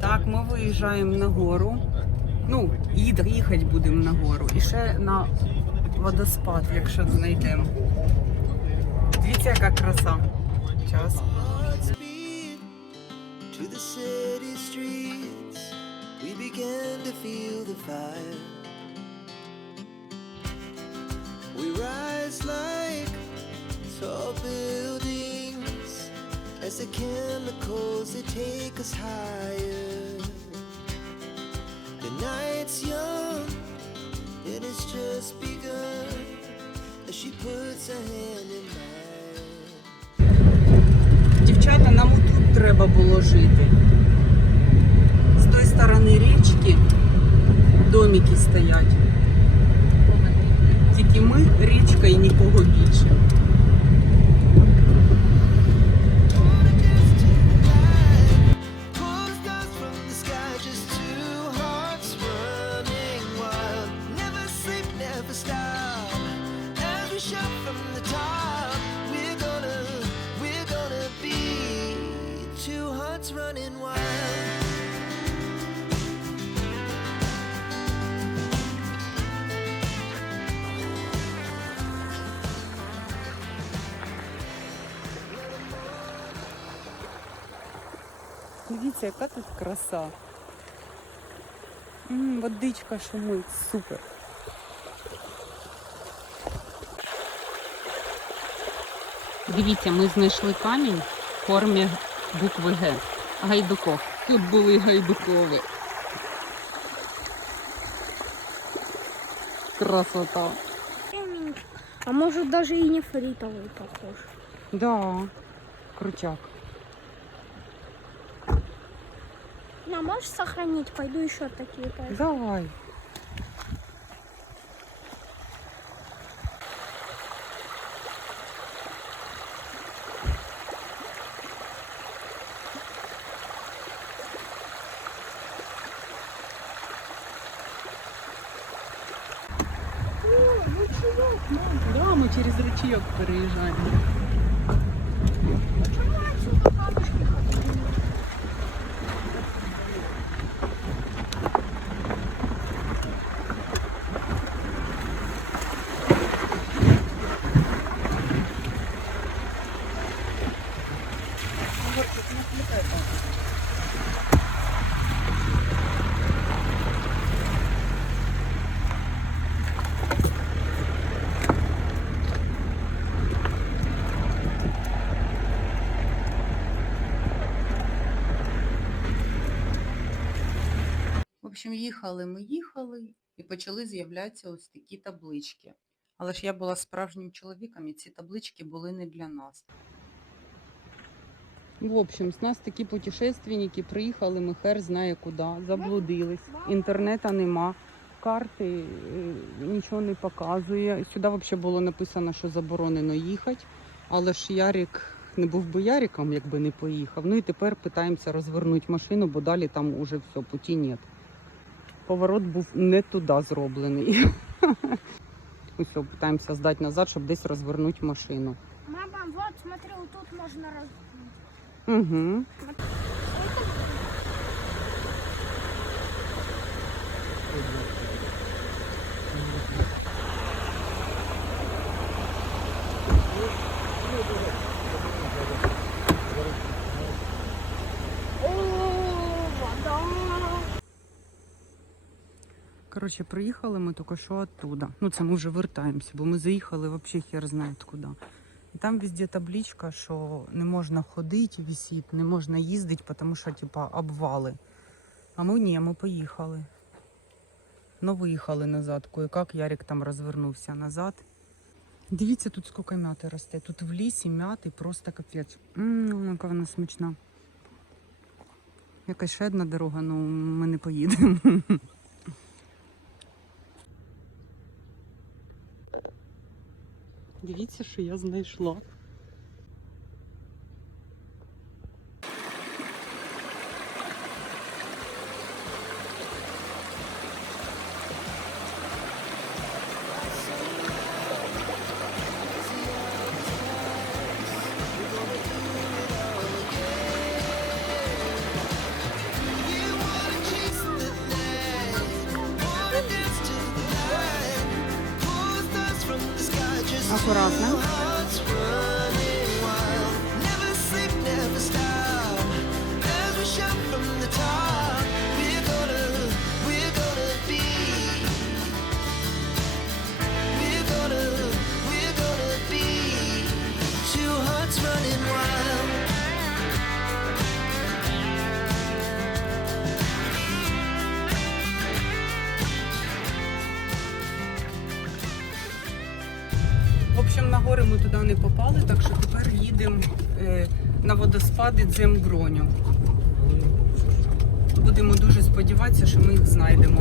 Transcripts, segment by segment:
Так, ми виїжджаємо на гору. Ну, їхати будемо на гору. І ще на водоспад, якщо знайдемо. Дивіться, яка краса. Час. to the city streets. We began to feel the fire. We rise like tall buildings as the chemicals they take us higher. The night's young and it's just begun as she puts her hand in mine. Дівчата, нам тут треба було жити. З тої сторони річки домики стоять. Тільки ми, річка і нікого більше. Дивіться, яка тут краса. М, водичка шумить, супер. Дивіться, ми знайшли камінь в формі букви Г. Гайдуков. Тут були гайдукові. Красота. А может даже и нефритовый похож. Да, крутяк. Можешь сохранить? Пойду еще такие пойду. Давай. Да, ми через ручейок переїжджаємо. Общем, їхали ми їхали і почали з'являтися ось такі таблички. Але ж я була справжнім чоловіком, і ці таблички були не для нас. В общем, з нас такі путешественники приїхали, ми хер знає куди, заблудились. Інтернету нема, карти е, нічого не показує. Сюди взагалі було написано, що заборонено їхати. Але ж Ярик не був би Яриком, якби не поїхав. Ну і тепер питаємося розвернути машину, бо далі там уже все, путі нет. Поворот був не туди зроблений. Ось питаємося здати назад, щоб десь розвернути машину. Мама, от смотри, тут можна розвернути. Угу. О, вода. Коротше, приїхали ми тільки що оттуда. Ну, це ми вже вертаємося, бо ми заїхали взагалі хер знає куди. І там везде табличка, що не можна ходити, висить, не можна їздити, тому що, типа, обвали. А ми ні, ми поїхали. Ну, виїхали назад. Кое-как Ярик там розвернувся назад. Дивіться, тут скільки м'яти росте. Тут в лісі м'яти просто капець. Ммм, яка вона смачна. Якась ще одна дорога, ну ми не поїдемо. Дивіться, що я знайшла. Водоспади Дземброню. Будемо дуже сподіватися, що ми їх знайдемо.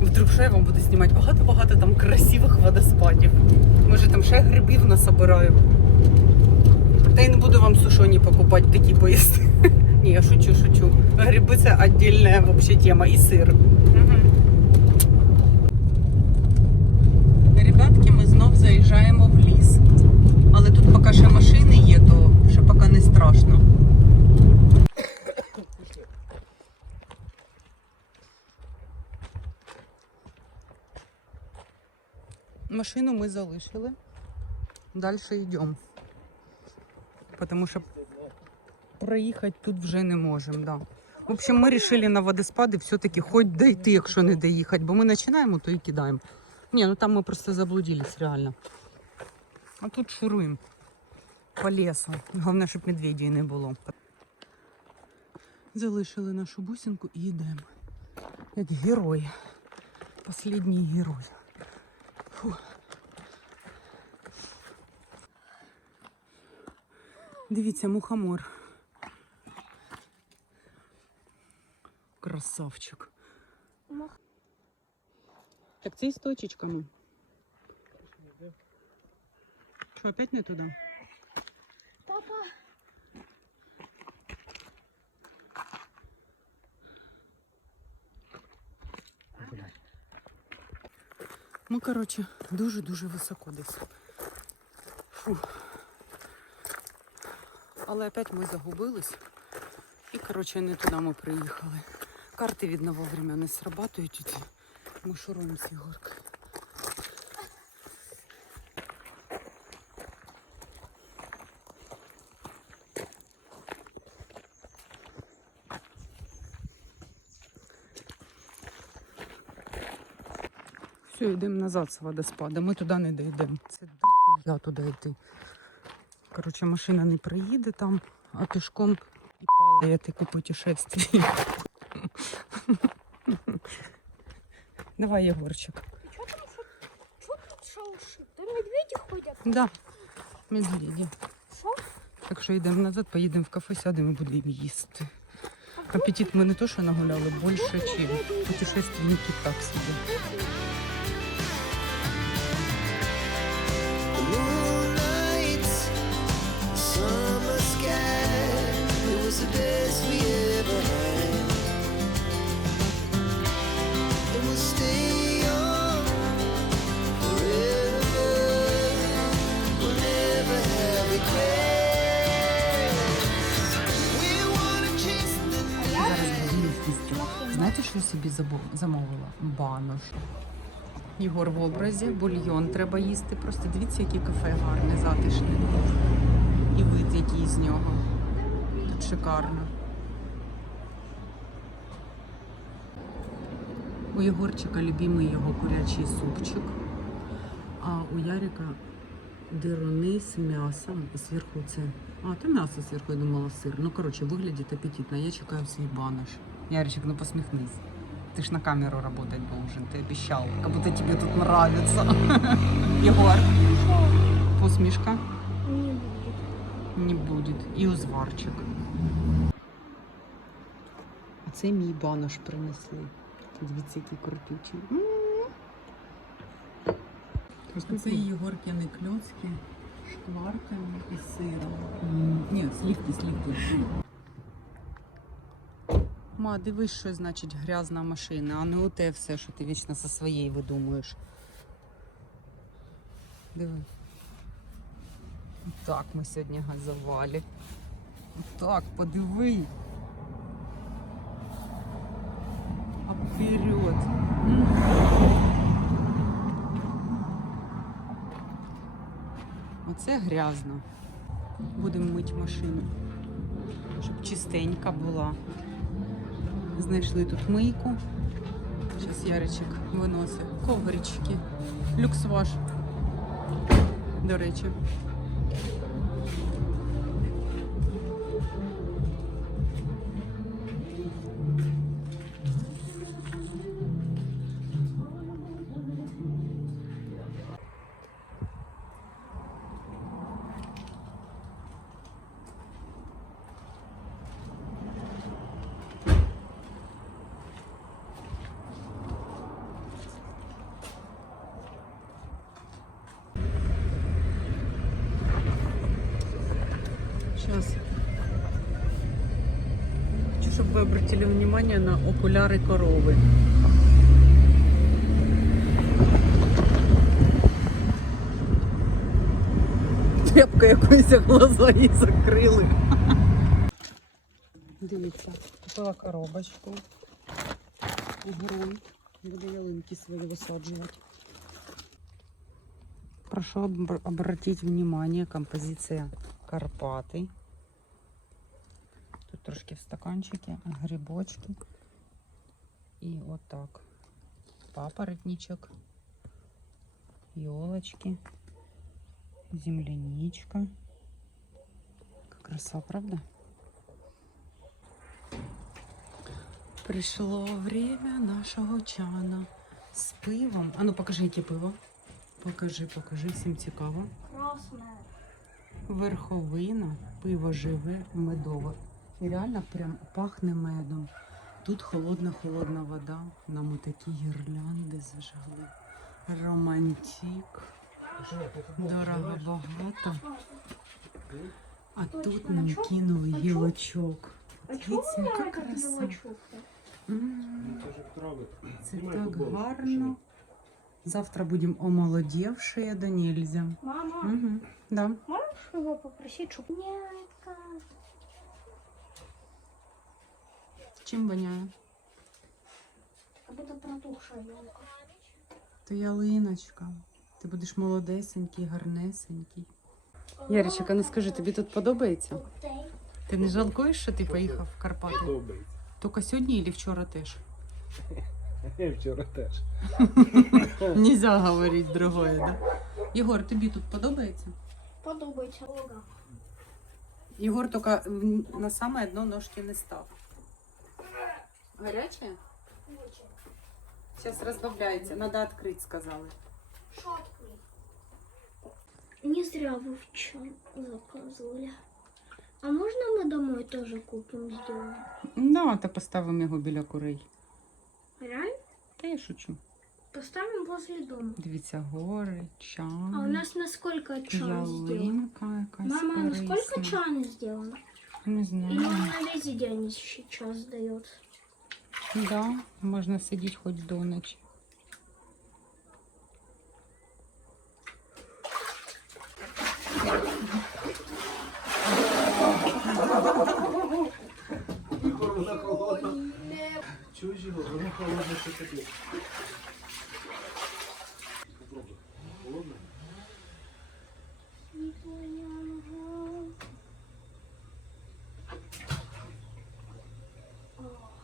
Вдруг ще я вам буду знімати багато-багато там красивих водоспадів. Може там ще грибів насобираю. Та й не буду вам сушоні покупати такі поїсти. Ні, я шучу, шучу. Гриби це віддільна вообще тема. І сир. Ребятки, ми знов заїжджаємо в ліс. Але тут поки ще машини є, то ще поки не страшно. Машину ми залишили. Далі йдемо. Тому що проїхати тут вже не можемо. Да. В общем, ми вирішили на водоспади все-таки хоч дойти, якщо не доїхати, бо ми починаємо, то і кидаємо. Ні, ну там ми просто заблудились реально. А тут шуруємо по лісу. Головне, щоб медведів не було. Залишили нашу бусинку і йдемо. Як герой. Послідній герой. Дивіться, мухомор. Красавчик. Так це із точечками. Що, опять не туди? Папа, Ну, коротше, дуже-дуже високо десь. Фу. Але опять ми загубились. І, коротше, не туди ми приїхали. Карти, видно, вовремя не срабатують. Ми шуруємо з Ігоркою. Все, йдемо назад з водоспада. Ми туди не дійдемо. Це я туди йти. Коротше, машина не проїде там, а пішком і пала таке путешествие. Давай, Єгорчик. что там, тут шалшит? Там медведи ходят. Да, медведі. Что? Так що йдемо назад, поїдемо в кафе, сядемо і будемо їсти. Апетит ми не то, що нагуляли, більше, чим путешественники так собі. Was the best. Знаєте, що я собі замовила? Банош. Єгор в образі, бульйон треба їсти. Просто дивіться, який кафе гарне, затишне. І вид який з нього. Тут шикарно. У Єгорчика любимий його курячий супчик, а у Ярика дирони з м'ясом. Зверху це. А, то м'ясо зверху, я думала, сир. Ну, коротше, виглядить апетитно. Я чекаю свій банош. Яричек, ну посміхнись. Ты ж на камеру работать должен, ты обещал. Как будто тебе тут нравится. Егор, посмішка Не будет. не буде. І узварчик. Це мій банош принесли. Дивіться, крутючий. А це Єгоркіни кльоцки з шкварками і сиром. Ні, слівки, слівки. Ма, дивись, що значить грязна машина, а не у те все, що ти вічно за своєї видумуєш. Диви. Так ми сьогодні газували. Так, подиви. А вперед. М. Це грязно. Будемо мити машину, щоб чистенька була. Знайшли тут мийку. Зараз Яричик виносить коврички. Люксваш. До речі. Сейчас. Хочу, чтобы вы обратили внимание на окуляри корови. Тряпка якоїсь глаза їй закрили. Дивіться, купила коробочку. Ґрунт. Буду ялинки свої висаджувати. Прошу обр- обратить внимание, композиция Карпаты. Трошки в стаканчике, грибочки. И вот так. Папоротничек, елочки, земляничка. Как краса, правда? Пришло время нашого чана з пивом. А ну покажи, яке пиво. Покажи, покажи, всім цікаво. Красная. Верховина, пиво живе, медове. І реально прям пахне медом. Тут холодна-холодна вода. Нам такі гірлянди зажгли. Романтик. Дорого багато. А тут нам кинули гілочок. Дивіться, яка краса. Це так гарно. Завтра будемо омолодівшие до нельзя. Мама, Угу, да. можешь его попросить, чтобы... Чим воняє? как будто протухшая елка. То ялиночка. Ти будеш молодесенький, гарнесенький. Яричик, а ну скажи, тобі тут подобається? Ти не жалкуєш, що ти поїхав в Карпати? Подобається. Тільки сьогодні і вчора теж? Вчора теж. Нельзя говорити другое, да? Єгор, тобі тут подобається? Подобается. Ога. Єгор тільки м, на саме дно ножки не став. Гаряче? Зараз розбавляється, треба відкрити, сказали. Не зря вы вчера заказывали. А можно мы домой тоже купим, сделаем? Да, та поставимо його біля курей. Реально? Та я шучу. Поставим возле дома. Дивіться, гори, чан. А у нас на сколько чан сделано? ялинка якась Мама, а на сколько корисна. чаны сделано? Не Или знаю. он на весь день еще час дает? Да, можна сидіти хоч до ночі. Його? Вона холодна, що таке. Попробуй. Холодна?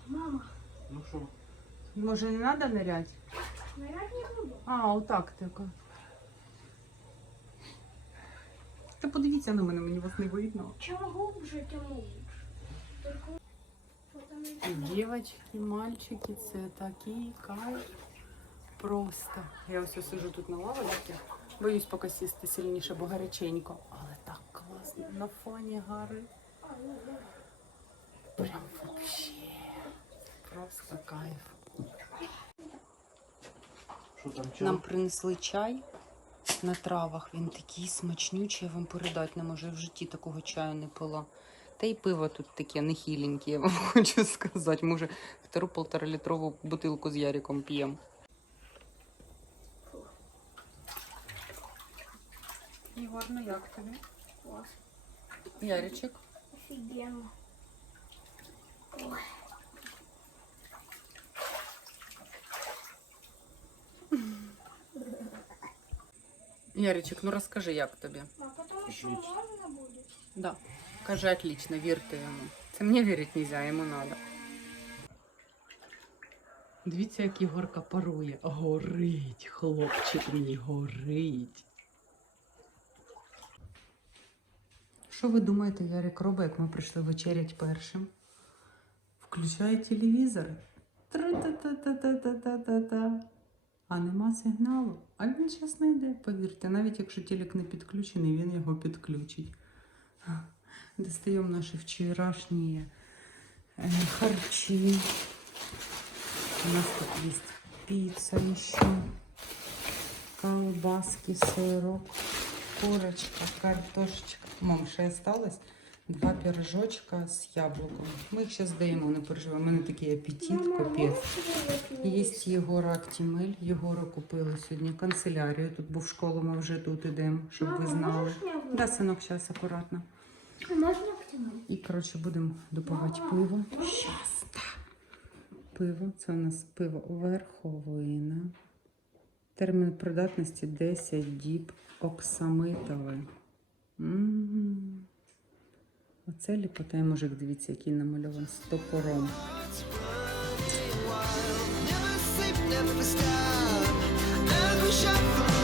Мама, Ну що? Може, не треба нырять? нырять не буду. А, отак тільки. Та подивіться на мене, мені вас не видно. Чем глубже, тем лучше. Только мальчики, це такий кайф. Просто. Я ось сижу тут на лавочці. Боюсь поки сісти сильніше, бо гаряченько. Але так класно. На фоні гори. Прям вообще. Просто кайф. Що там чай? Нам принесли чай на травах. Він такий смачнючий, я вам передати не можу. Я в житті такого чаю не пила. Та й пиво тут таке нехіленьке, я вам хочу сказати. Може, втору полторалітрову бутилку з Яриком п'ємо. Ігор, ну як тобі? Класс. Яричек. Офигенно. Ой. Яричек, ну розкажи, як тобі? А потом що можна буде? Да. Каже, отлично, вірте йому. Це мені вірити не можна, йому треба. Дивіться, як Ігорка парує. Горить, хлопчик мій, горить. Що ви думаєте, Ярик робить, як ми прийшли вечерять першим? Включає телевізор. Тра-та-та-та-та-та-та-та. А нема сигналу. А він зараз знайде, повірте. Навіть якщо телек не підключений, він його підключить. Достаємо наші вчорашні е, харчі. У нас тут есть пицца еще, колбаски, сырок, курочка, картошечка. Мам, ще осталось два пирожочка з яблуком. Ми їх зараз даємо, не переживай. У мене такий апетит, капець. Є Єгора Актімель. Єгора купили сьогодні канцелярію. Тут був в школу, ми вже тут ідемо, щоб ви знали. Да, синок, зараз акуратно. Можна? І, коротше, будемо допивати пиво. Щас, так. Пиво. Це у нас пиво верховина. Термін придатності 10 діб оксамитове. М. Оце ліпота, мужик, дивіться, який намальований з топором. Never sleep, never stop.